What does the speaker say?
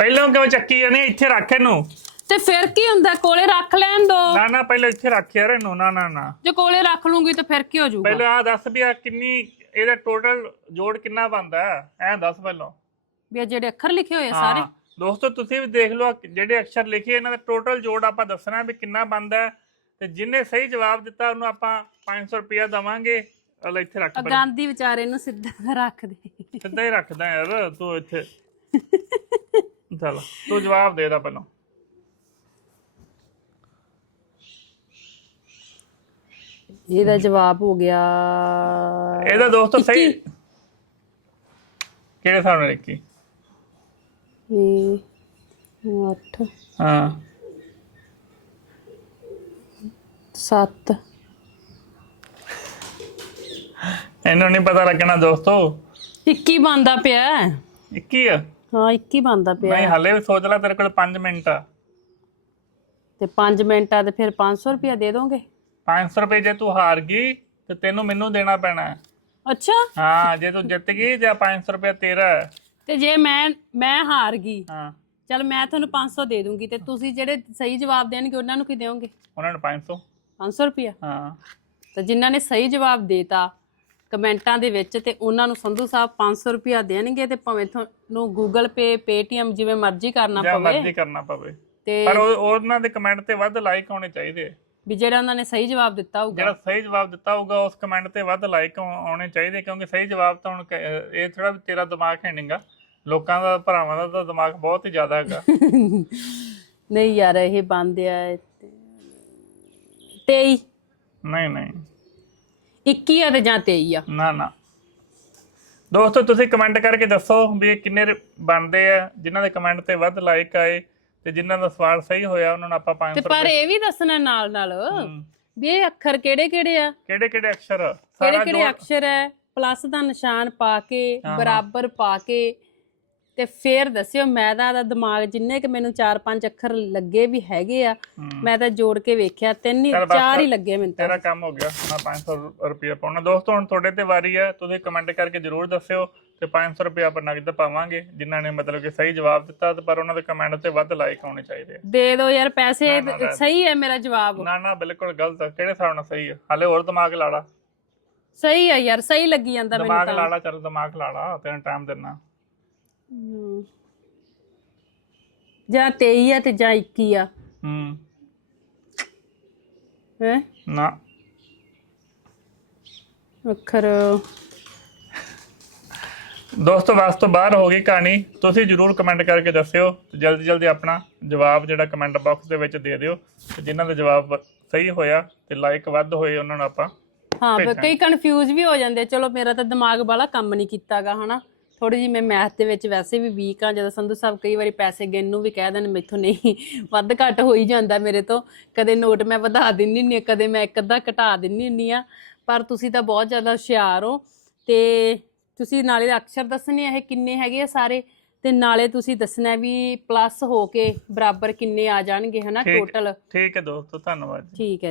ਪਹਿਲਾਂ ਕਿਉਂ ਚੱਕੀ ਜਾਨੀ ਇੱਥੇ ਰੱਖ ਇਹਨੂੰ। ਤੇ ਫਿਰ ਕੀ ਹੁੰਦਾ? ਕੋਲੇ ਰੱਖ ਲੈਣ ਦੋ। ਨਾ ਨਾ ਪਹਿਲਾਂ ਇੱਥੇ ਰੱਖ ਯਾਰ ਇਹਨੂੰ। ਨਾ ਨਾ ਨਾ। ਜੇ ਕੋਲੇ ਰੱਖ ਲੂੰਗੀ ਤਾਂ ਫਿਰ ਕੀ ਹੋ ਜਾਊਗਾ? ਪਹਿਲਾਂ ਆ ਦੱਸ ਵੀ ਆ ਕਿੰਨੀ ਇਹਦਾ ਟੋਟਲ ਜੋੜ ਕਿੰਨਾ ਬਣਦਾ? ਐਂ ਦੱਸ ਪਹਿਲਾਂ। ਵੀ ਜਿਹੜੇ ਅੱਖਰ ਲਿਖੇ ਹੋਏ ਆ ਸਾਰੇ। ਹਾਂ ਦੋਸਤੋ ਤੁਸੀਂ ਵੀ ਦੇਖ ਲਓ ਆਹ ਜਿਹੜੇ ਅਕਸ਼ਰ ਲਿਖੇ ਇਹਨਾਂ ਦਾ ਟੋਟਲ ਜੋੜ ਆਪਾਂ ਦੱਸਣਾ ਵੀ ਕਿੰਨਾ ਬਣਦਾ ਹੈ। ਤੇ ਜਿਹਨੇ ਸਹੀ ਜਵਾਬ ਦਿੱਤਾ ਉਹਨੂੰ ਆਪਾਂ 500 ਰੁਪਇਆ ਦਵਾਂਗੇ। ਅਲ ਇੱਥੇ ਰੱਖ ਪਹਿਲਾਂ। ਗਾਂਧੀ ਵਿਚਾਰੇ ਨੂੰ ਸਿੱਧਾ ਰੱਖ ਦੇ। ਸਿੱਧਾ ਹੀ ਰੱਖਦਾ ਯਾਰ ਤੂੰ ਇੱਥੇ। ਚਲ ਤੂੰ ਜਵਾਬ ਦੇ ਦਾ ਪਹਿਲਾਂ। ਇਹਦਾ ਜਵਾਬ ਹੋ ਗਿਆ ਇਹਦਾ ਦੋਸਤੋ ਸਹੀ। ਕਿਹੜੇ ਨਾਲ ਲਿਖੀ ਇਹ 8 ਹਾਂ। 7 ਇਹਨੂੰ ਨਹੀਂ ਪਤਾ ਲੱਗਣਾ ਦੋਸਤੋ। 21 ਬੰਦਾ ਪਿਆ। ਹੈ। 21 ਆ। ਹਾਂ 21 ਬੰਦਾ ਪਿਆ। ਨਹੀਂ ਹਲੇ ਵੀ ਸੋਚ ਲੈ ਤੇਰੇ ਕੋਲ 5 ਮਿੰਟ। ਆ ਤੇ 5 ਮਿੰਟਾਂ ਤੇ ਫਿਰ 500 ਰੁਪਇਆ ਦੇ ਦੋਗੇ? 500 ਰੁਪਏ ਜੇ ਤੂੰ ਹਾਰ ਗਈ ਤੇ ਤੈਨੂੰ ਮੈਨੂੰ ਦੇਣਾ ਪੈਣਾ ਹੈ। ਅੱਛਾ। ਹਾਂ ਜੇ ਤੂੰ ਜਿੱਤ ਗਈ ਜਾਂ 500 ਰੁਪਏ ਤੇਰਾ ਹੈ। ਤੇ ਜੇ ਮੈਂ ਮੈਂ ਹਾਰ ਗਈ ਹਾਂ। ਚਲ ਮੈਂ ਤੁਹਾਨੂੰ 500 ਦੇ ਦੂੰਗੀ ਤੇ ਤੁਸੀਂ ਜਿਹੜੇ ਸਹੀ ਜਵਾਬ ਦੇਣਗੇ ਉਹਨਾਂ ਨੂੰ ਕੀ ਦਿਓਗੇ? ਉਹਨਾਂ ਨੂੰ 500 500 ਰੁਪਇਆ? ਹਾਂ। ਤੇ ਜਿਨ੍ਹਾਂ ਨੇ ਸਹੀ ਜਵਾਬ ਦੇਤਾ ਕਮੈਂਟਾਂ ਦੇ ਵਿੱਚ ਤੇ ਉਹਨਾਂ ਨੂੰ ਸੰਧੂ ਸਾਹਿਬ 500 ਰੁਪਇਆ ਦੇਣਗੇ ਤੇ ਭਾਵੇਂ ਤੁਹਾਨੂੰ ਗੂਗਲ ਪੇ ਪੇਟੀਐਮ ਜਿਵੇਂ ਮਰਜ਼ੀ ਕਰਨਾ ਜਾਂ ਪਵੇ। ਮਰਜ਼ੀ ਕਰਨਾ ਪਵੇ। ਤੇ ਪਰ ਉਹ ਉਹਨਾਂ ਦੇ ਕਮੈਂਟ ਤੇ ਵੱਧ ਲਾਈਕ ਹੋਣੇ ਚਾਹੀਦੇ। ਆ। ਵੀ ਜਿਹੜਾ ਉਹਨਾਂ ਨੇ ਸਹੀ ਜਵਾਬ ਦਿੱਤਾ ਹੋਊਗਾ। ਜਿਹੜਾ ਸਹੀ ਜਵਾਬ ਦਿੱਤਾ ਹੋਊਗਾ ਉਸ ਕਮੈਂਟ ਤੇ ਵੱਧ ਲਾਈਕ ਆਉਣੇ ਚਾਹੀਦੇ ਕਿਉਂਕਿ ਸਹੀ ਜਵਾਬ ਤਾਂ ਹੁਣ ਕ- ਅਹ ਇਹ ਥੋੜਾ ਤੇਰਾ ਦਿਮਾਗ ਹੈ ਨਹੀਂਗਾ ਲੋਕਾਂ ਦਾ ਭਰਾਵਾਂ ਦਾ ਤਾਂ ਦਿਮਾਗ ਬਹੁਤ ਹੀ ਜ਼ਿਆਦਾ ਹੈਗਾ। ਨਹੀਂ ਯਾਰ ਇਹ ਬੰਦ ਆ 23 ਨਹੀਂ ਨਹੀਂ। 21 ਆ ਤੇ ਜਾਂ 23 ਆ। ਨਾ ਨਾ। ਦੋਸਤੋ ਤੁਸੀਂ ਕਮੈਂਟ ਕਰਕੇ ਦੱਸੋ ਵੀ ਇਹ ਕਿੰਨੇ ਰ- ਬਣਦੇ ਆ ਜਿਨ੍ਹਾਂ ਦੇ ਕਮੈਂਟ ਤੇ ਵੱਧ ਲਾਈਕ ਆਏ ਤੇ ਜਿਨ੍ਹਾਂ ਦਾ ਸਵਾਲ ਸਹੀ ਹੋਇਆ ਉਹਨਾਂ ਨੂੰ ਆਪਾਂ ਤੇ 500 ਪਰ ਇਹ ਵੀ ਦੱਸਣਾ ਨਾਲ ਨਾਲ ਵੀ ਇਹ ਅੱਖਰ ਕਿਹੜੇ ਕਿਹੜੇ ਆ? ਕਿਹੜੇ ਕਿਹੜੇ ਅਕਸ਼ਰ? ਕਿਹੜੇ ਸਾਰਾ ਕਿਹੜੇ ਅਕਸ਼ਰ ਹੈ? ਪਲੱਸ ਦਾ ਨਿਸ਼ਾਨ ਪਾ ਕੇ ਬਰਾਬਰ ਪਾ ਕੇ ਤੇ ਫੇਰ ਦੱਸਿਓ ਮੈਂ ਤਾਂ ਦਾ ਦਿਮਾਗ ਜਿੰਨੇ ਕਿ ਮੈਨੂੰ 4-5 ਅੱਖਰ ਲੱਗੇ ਵੀ ਹੈਗੇ ਆ ਮੈਂ ਤਾਂ ਜੋੜ ਕੇ ਵੇਖਿਆ ਤਿੰਨ ਹੀ ਚਾਰ ਹੀ ਲੱਗੇ ਮੈਨੂੰ ਤਾਂ। ਤੇਰਾ ਕੰਮ ਹੋ ਗਿਆ ਮੈਂ 500 ਰੁਪਏ ਪਾਉਣਾ। ਦੋਸਤੋ ਹੁਣ ਤੁਹਾਡੇ ਤੇ ਵਾਰੀ ਹੈ ਤੁਸੀਂ ਕਮੈਂਟ ਕਰਕੇ ਜਰੂਰ ਦੱਸਿਓ ਤੇ 500 ਰੁਪਏ ਆਪਾਂ ਨਗਦ ਪਾਵਾਂਗੇ ਜਿਨ੍ਹਾਂ ਨੇ ਮਤਲਬ ਕਿ ਸਹੀ ਜਵਾਬ ਦਿੱਤਾ ਪਰ ਉਹਨਾਂ ਦੇ ਕਮੈਂਟ ਤੇ ਵੱਧ ਲਾਈਕ ਹੋਣੇ ਚਾਹੀਦੇ ਆ। ਦੇ ਦਿਓ ਯਾਰ ਪੈਸੇ ਸਹੀ ਹੈ ਮੇਰਾ ਜਵਾਬ। ਨਾ ਨਾ ਬਿਲਕੁਲ ਗਲਤ ਆ। ਕਿਹੜੇ ਹਿਸਾਬ ਨਾਲ ਸਹੀ ਹੈ ਹਾਲੇ ਹੋਰ ਦਿਮਾਗ ਲਾੜਾ ਸਹੀ ਹੈ ਯਾਰ ਸਹੀ ਲੱਗੀ ਜਾਂਦਾ ਮੈਨੂੰ ਦਿਮਾਗ ਤਾਂ। ਲਾੜਾ ਚੱਲ ਦਿਮਾਗ ਲਾੜਾ ਤੈਨੂੰ ਟਾਈਮ ਦੇਣਾ ਹਮ। ਜਾਂ 23 ਆ ਤੇ ਜਾਂ 21 ਆ। ਹੂੰ। ਹੈ? ਨਾ। ਅੱਖਰ। ਦੋਸਤੋ ਵਾਸ ਤੋਂ ਬਾਹਰ ਹੋ ਗਈ ਕਹਾਣੀ। ਤੁਸੀਂ ਜਰੂਰ ਕਮੈਂਟ ਕਰਕੇ ਦੱਸਿਓ ਤੇ ਜਲਦੀ ਜਲਦੀ ਆਪਣਾ ਜਵਾਬ ਜਿਹੜਾ ਕਮੈਂਟ ਬਾਕਸ ਦੇ ਵਿੱਚ ਦੇ ਦਿਓ। ਤੇ ਜਿਨ੍ਹਾਂ ਦਾ ਜਵਾਬ ਸਹੀ ਹੋਇਆ ਤੇ ਲਾਈਕ ਵੱਧ ਹੋਏ ਉਹਨਾਂ ਨੂੰ ਆਪਾਂ ਹਾਂ ਕਈ ਕਨਫਿਊਜ਼ ਵੀ ਹੋ ਜਾਂਦੇ। ਚਲੋ ਮੇਰਾ ਤਾਂ ਦਿਮਾਗ ਵਾਲਾ ਕੰਮ ਨਹੀਂ ਕੀਤਾਗਾ ਹਨਾ? ਥੋੜੀ ਜੀ ਮੈਂ ਮੈਥ ਦੇ ਵਿੱਚ ਵੈਸੇ ਵੀ ਵੀਕ ਆ ਜਦੋਂ ਸੰਧੂ ਸਾਹਿਬ ਕਈ ਵਾਰੀ ਪੈਸੇ ਗਿਣ ਨੂੰ ਵੀ ਕਹਿ ਦੇਣ ਮੈਥੋਂ ਨਹੀਂ ਵੱਧ ਘੱਟ ਹੋ ਹੀ ਜਾਂਦਾ ਮੇਰੇ ਤੋਂ। ਕਦੇ ਨੋਟ ਮੈਂ ਵਧਾ ਦਿੰਨੀ ਹੁੰਨੀ ਕਦੇ ਮੈਂ ਇੱਕ ਅੱਧਾ ਘਟਾ ਦਿੰਨੀ ਹੁੰਨੀ ਆ ਪਰ ਤੁਸੀਂ ਤਾਂ ਬਹੁਤ ਜ਼ਿਆਦਾ ਹੁਸ਼ਿਆਰ ਹੋ ਤੇ ਤੁਸੀਂ ਨਾਲੇ ਅਕਸ਼ਰ ਦੱਸਣੇ ਇਹ ਕਿੰਨੇ ਹੈਗੇ ਆ ਸਾਰੇ ਤੇ ਨਾਲੇ ਤੁਸੀਂ ਦੱਸਣਾ ਵੀ ਪਲੱਸ ਹੋ ਕੇ ਬਰਾਬਰ ਕਿੰਨੇ ਆ ਜਾਣਗੇ ਹਨਾ ਟੋਟਲ ਠੀਕ ਹੈ ਦੋਸਤੋ ਧੰਨਵਾਦ ਠੀਕ ਹੈ